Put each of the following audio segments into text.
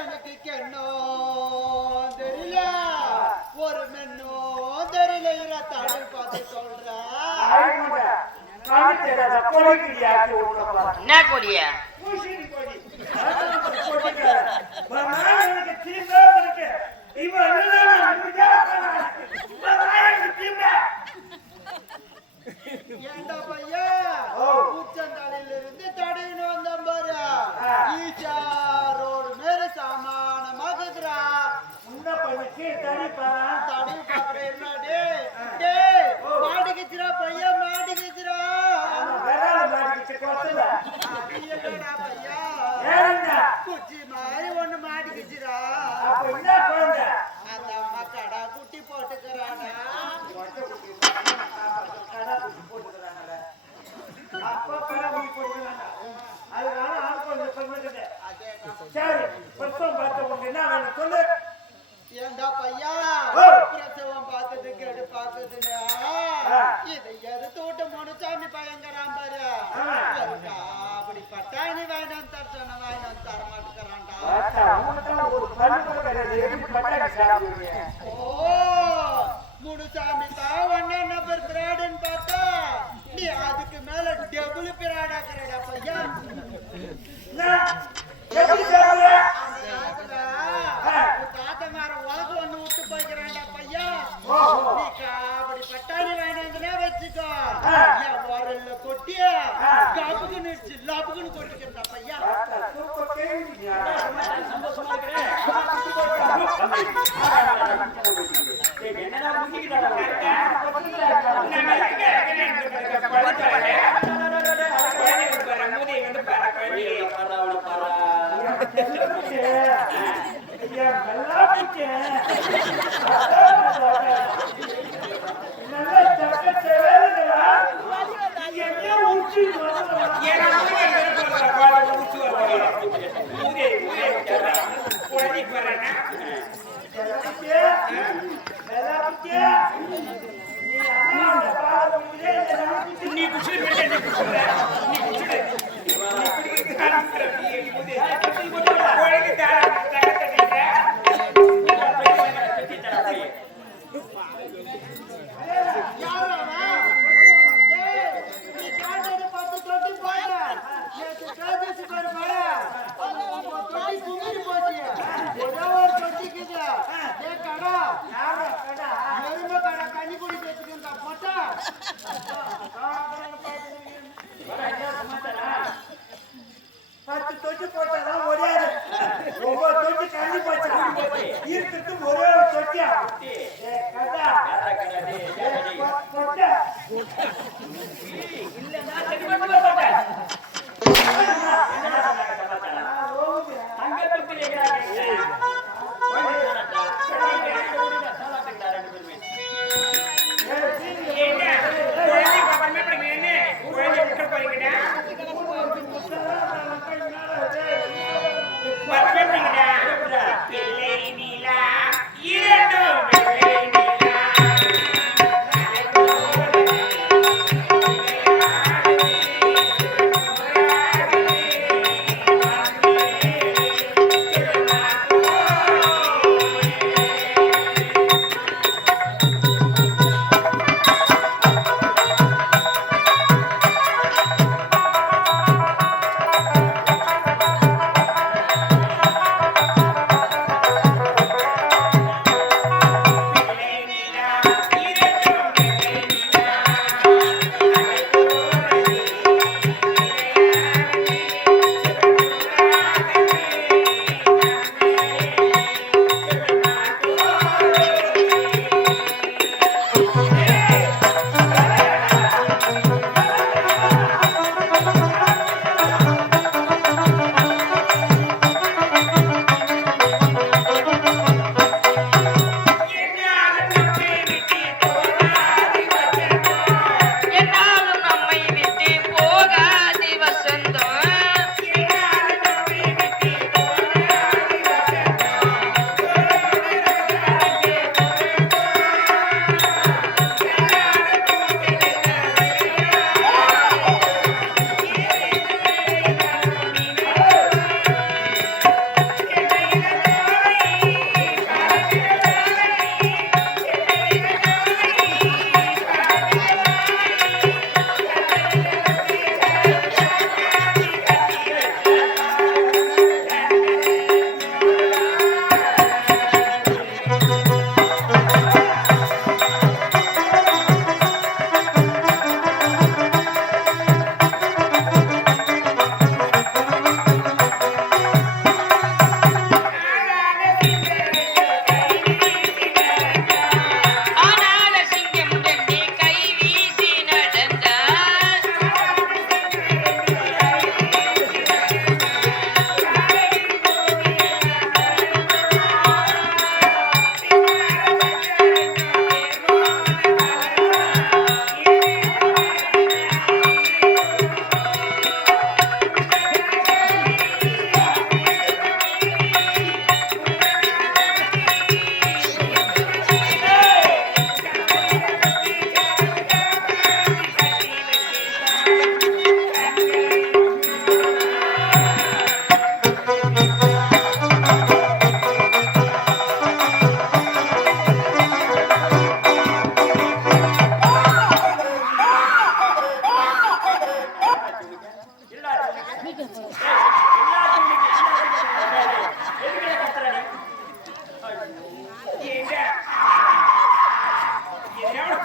எனக்கு கென்னோ தெரியல ஒரு மென்னோ தெரியல தடவை பார்த்து சொல்றேன் என்ன கொடியா ஏண்டா பையா உச்சந்தாலையில இருந்து தடையின்னு வந்த பாரு ஈச்சா ரோடு மேல சமானமாகுதுரா தடை பாக்குற என்னடே மாட்டிக்கிச்சுரா பையா மாட்டிக்கிச்சுரா இல்லடா பையா குச்சி மாதிரி ஒண்ணு மாட்டிக்கிச்சுரா அந்த அம்மா கடா குட்டி போட்டுக்கிறானா ஏண்டா பையா பிரசவம் பார்த்தது கேடு பார்த்ததுல இதை எடுத்து விட்டு முனுசாமி பயங்கரான் பாரு அப்படி பட்டாணி வாங்கினான் தர சொன்ன வாங்கினான் தர மாட்டேங்கிறான்டா ஓ முனுசாமி தான் ஒன்னா நம்பர் பிராடுன்னு பார்த்தா நீ அதுக்கு மேல டபுள் பிராடாக்குறடா பையா தாத்தமார உலக ஒண்ணு விட்டு போய்க்கிறான்டா பையா நீ அப்படி பட்டாணி வாங்கினா வச்சுக்கோ என் வரல கொட்டிய கப்புக்கு நிறுச்சு லப்புக்குன்னு கொட்டிக்கிறா பையா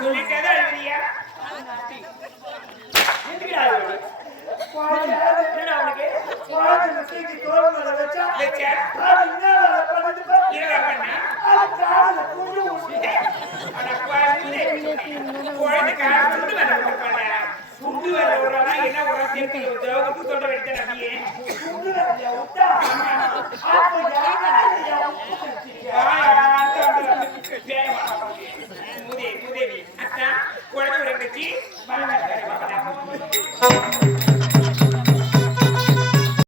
சொல்லிட்டேதான் எழுதியா என்னடா உனக்கு சுண்டு வர உடனே என்ன உடனே சேர்த்து சொல்ற வைத்தேன் மூதேவி அத்தா குழந்தை